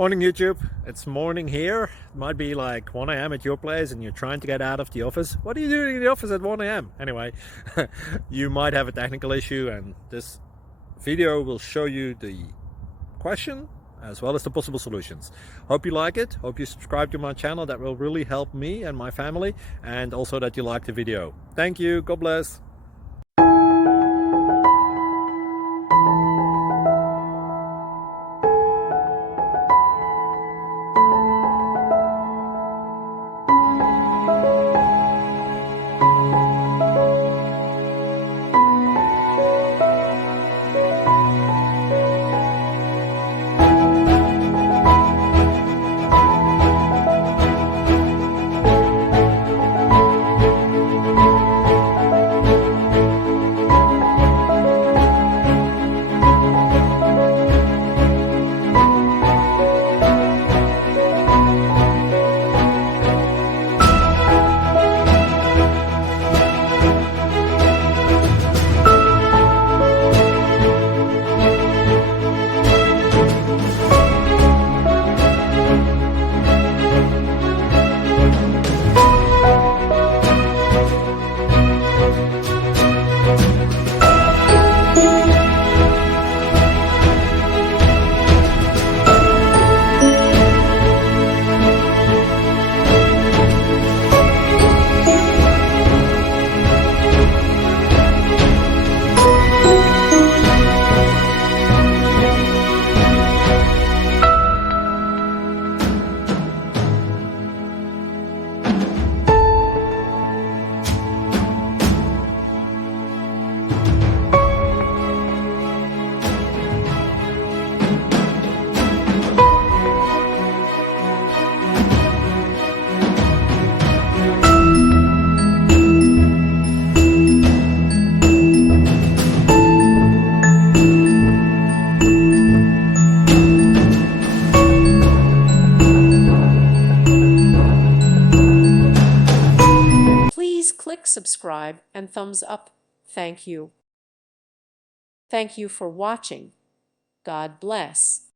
Morning YouTube, it's morning here. It might be like 1 a.m. at your place and you're trying to get out of the office. What are you doing in the office at 1 a.m.? Anyway, you might have a technical issue and this video will show you the question as well as the possible solutions. Hope you like it, hope you subscribe to my channel. That will really help me and my family, and also that you like the video. Thank you, God bless. Please click subscribe and thumbs up. Thank you. Thank you for watching. God bless.